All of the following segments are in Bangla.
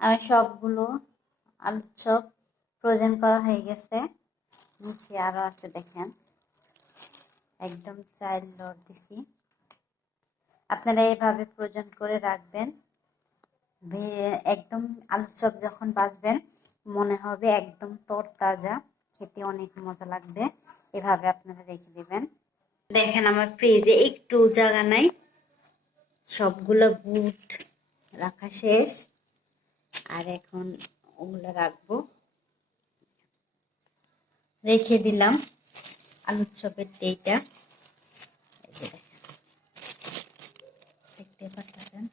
আমি সবগুলো আলুর চপ ফ্রোজেন করা হয়ে গেছে। নিচে আরো আছে দেখেন, একদম চাইল্ড লোড দিছি। আপনারা এইভাবে ফ্রোজেন করে রাখবেন। একদম আলুর চপ যখন ভাজবেন মনে হবে একদম তরতাজা, খেতে অনেক মজা লাগবে। এভাবে আপনারা রেখে দিবেন। দেখেন আমার ফ্রিজে একটু জায়গা নাই, সবগুলো বুট রাখা শেষ। আর এখন ওগুলো রাখবো, রেখে দিলাম আলুর চপের ট্রেটা। দেখতে পাচ্ছেন,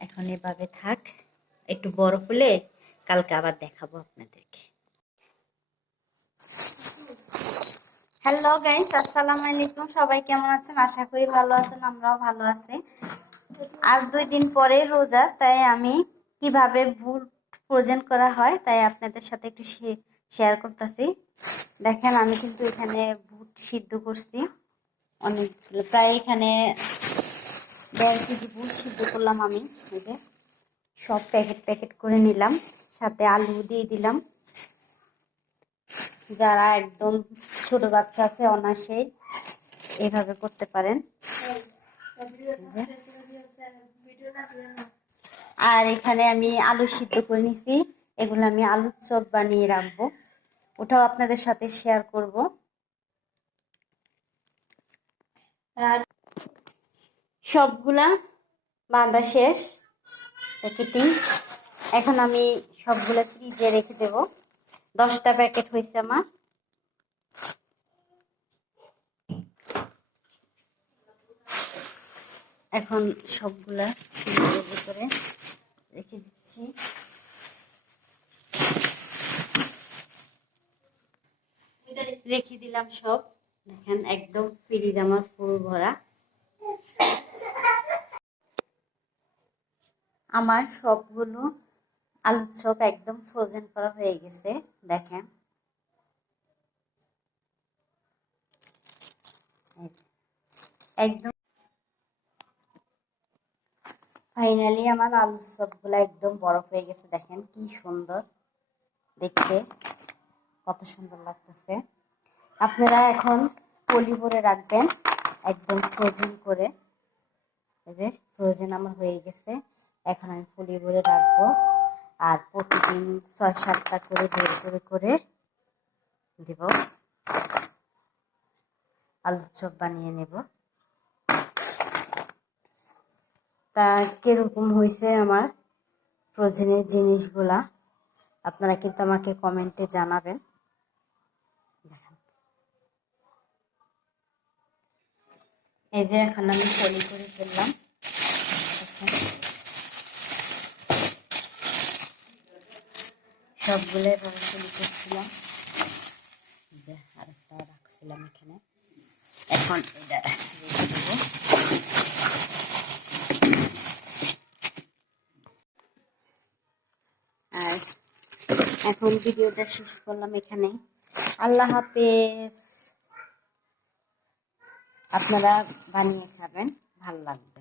এখন এভাবে থাক, একটু বড় হলে কালকে আবার দেখাবো আপনাদেরকে। হ্যালো গাইস, আসসালামু আলাইকুম। সবাই কেমন আছেন? আশা করি ভালো আছেন, আমরাও ভালো আছি। আর 2 দিন পরে রোজা, তাই আমি কিভাবে বুট ফ্রোজেন করা হয় তাই আপনাদের সাথে একটু শেয়ার করতেছি। দেখেন আমি কিন্তু এখানে বুট সিদ্ধ করছি অনেক, প্রায় এখানে 1.5 কেজি বুট সিদ্ধ করলাম আমি। এই যে সব প্যাকেট করে নিলাম, সাথে আলু দিয়ে দিলাম। যারা একদম ছোট বাচ্চা আছে অনায়াসেই এইভাবে করতে পারেন। আর এখানে আমি আলু সিদ্ধ করে নিছি, এগুলো আমি আলুর চপ বানিয়ে রাখবো, ওটাও আপনাদের সাথে শেয়ার করব। আর সবগুলা বাঁধা শেষ প্যাকেটিং। এখন আমি সবগুলা ফ্রিজে রেখে দেব। 10টা প্যাকেট হয়েছে আমার। এখন সবগুলা ফ্রিজের ভিতরে রেখে দিচ্ছি। রেখে দিলাম সব। দেখেন একদম ফ্রিজ আমার ফুল ভরা। আমার সবগুলো আলুর চপ একদম ফ্রোজেন করা হয়ে গেছে। দেখেন একদম ফাইনালি আমার আলুর চপগুলো একদম বরফ হয়ে গেছে। দেখেন কি সুন্দর দেখতে, কত সুন্দর লাগতেছে। আপনারা এখন পলি ভরে রাখবেন একদম ফ্রোজেন করে। এই যে ফ্রোজেন আমার হয়ে গেছে, এখন আমি পলি ভরে রাখবো। আর প্রতিদিন 6-7টা করে বের করে দেব, আলুর চপ বানিয়ে নেব। তা কিরকম হয়েছে আমার ফ্রোজেনের জিনিসগুলা আপনারা কিন্তু আমাকে কমেন্টে জানাবেন। এই যে এখন আমি পলি করে ফেললাম। সবগুলো এভাবে পলি করছিলাম, আরেকটা রাখছিলাম এখানে। এখন এটা রেখে দেবো। আর এখন ভিডিওটা শেষ করলাম এখানে। আল্লাহ হাফেজ। আপনারা বানিয়ে খাবেন, ভালো লাগবে।